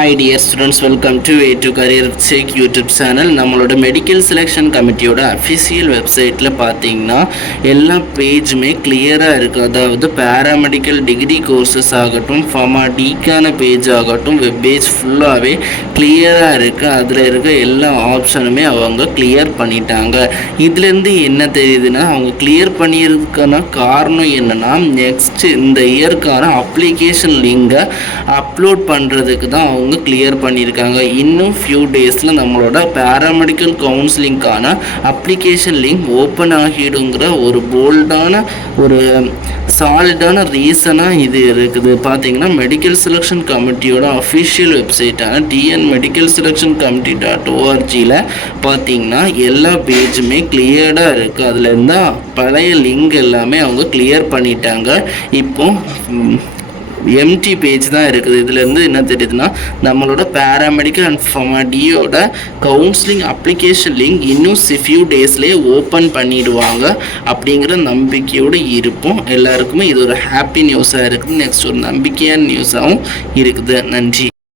Hi dear students, welcome to A to Career Check YouTube channel. நம்மளோட medical selection கமிட்டியோட official வெப்சைட்டில் பார்த்தீங்கன்னா எல்லா பேஜுமே கிளியராக இருக்குது. அதாவது பேராமெடிக்கல் டிகிரி கோர்சஸ் ஆகட்டும், ஃபார்மா டிக்கான பேஜ் ஆகட்டும், வெப் பேஜ் ஃபுல்லாகவே கிளியராக இருக்குது. அதில் இருக்க எல்லா ஆப்ஷனுமே அவங்க கிளியர் பண்ணிட்டாங்க. இதுலேருந்து என்ன தெரியுதுன்னா, அவங்க கிளியர் பண்ணியிருக்கான காரணம் என்னென்னா, நெக்ஸ்ட் இந்த இயர்க்கான அப்ளிகேஷன் லிங்கை அப்லோட் பண்ணுறதுக்கு தான் அவங்க கிளியர் பண்ணியிருக்காங்க. இன்னும் ஃபியூ டேஸில் நம்மளோட பேராமெடிக்கல் கவுன்சிலிங்கான அப்ளிகேஷன் லிங்க் ஓப்பன் ஆகிடுங்கிற ஒரு போல்டான ஒரு சாலிடான ரீசனாக இது இருக்குது. பார்த்தீங்கன்னா மெடிக்கல் செலெக்ஷன் கமிட்டியோட அஃபிஷியல் வெப்சைட்டான tnmedicalselectioncommittee.org பார்த்தீங்கன்னா எல்லா பேஜுமே கிளியர்டாக இருக்குது. அதில் இருந்தால் பழைய லிங்க் எல்லாமே அவங்க கிளியர் பண்ணிட்டாங்க. இப்போ எம்டி பேஜ் தான் இருக்குது. இதுலேருந்து என்ன தெரியுதுன்னா, நம்மளோட பேராமெடிக்கல் அண்ட் ஃபார்மாடியோட கவுன்சிலிங் அப்ளிகேஷன் லிங்க் இன்னும் ஃபியூ டேஸ்லேயே ஓப்பன் பண்ணிடுவாங்க அப்படிங்கிற நம்பிக்கையோடு இருப்போம். எல்லாருக்குமே இது ஒரு ஹாப்பி நியூஸாக இருக்குது. நெக்ஸ்ட் ஒரு நம்பிக்கையான நியூஸாகவும் இருக்குது. நன்றி.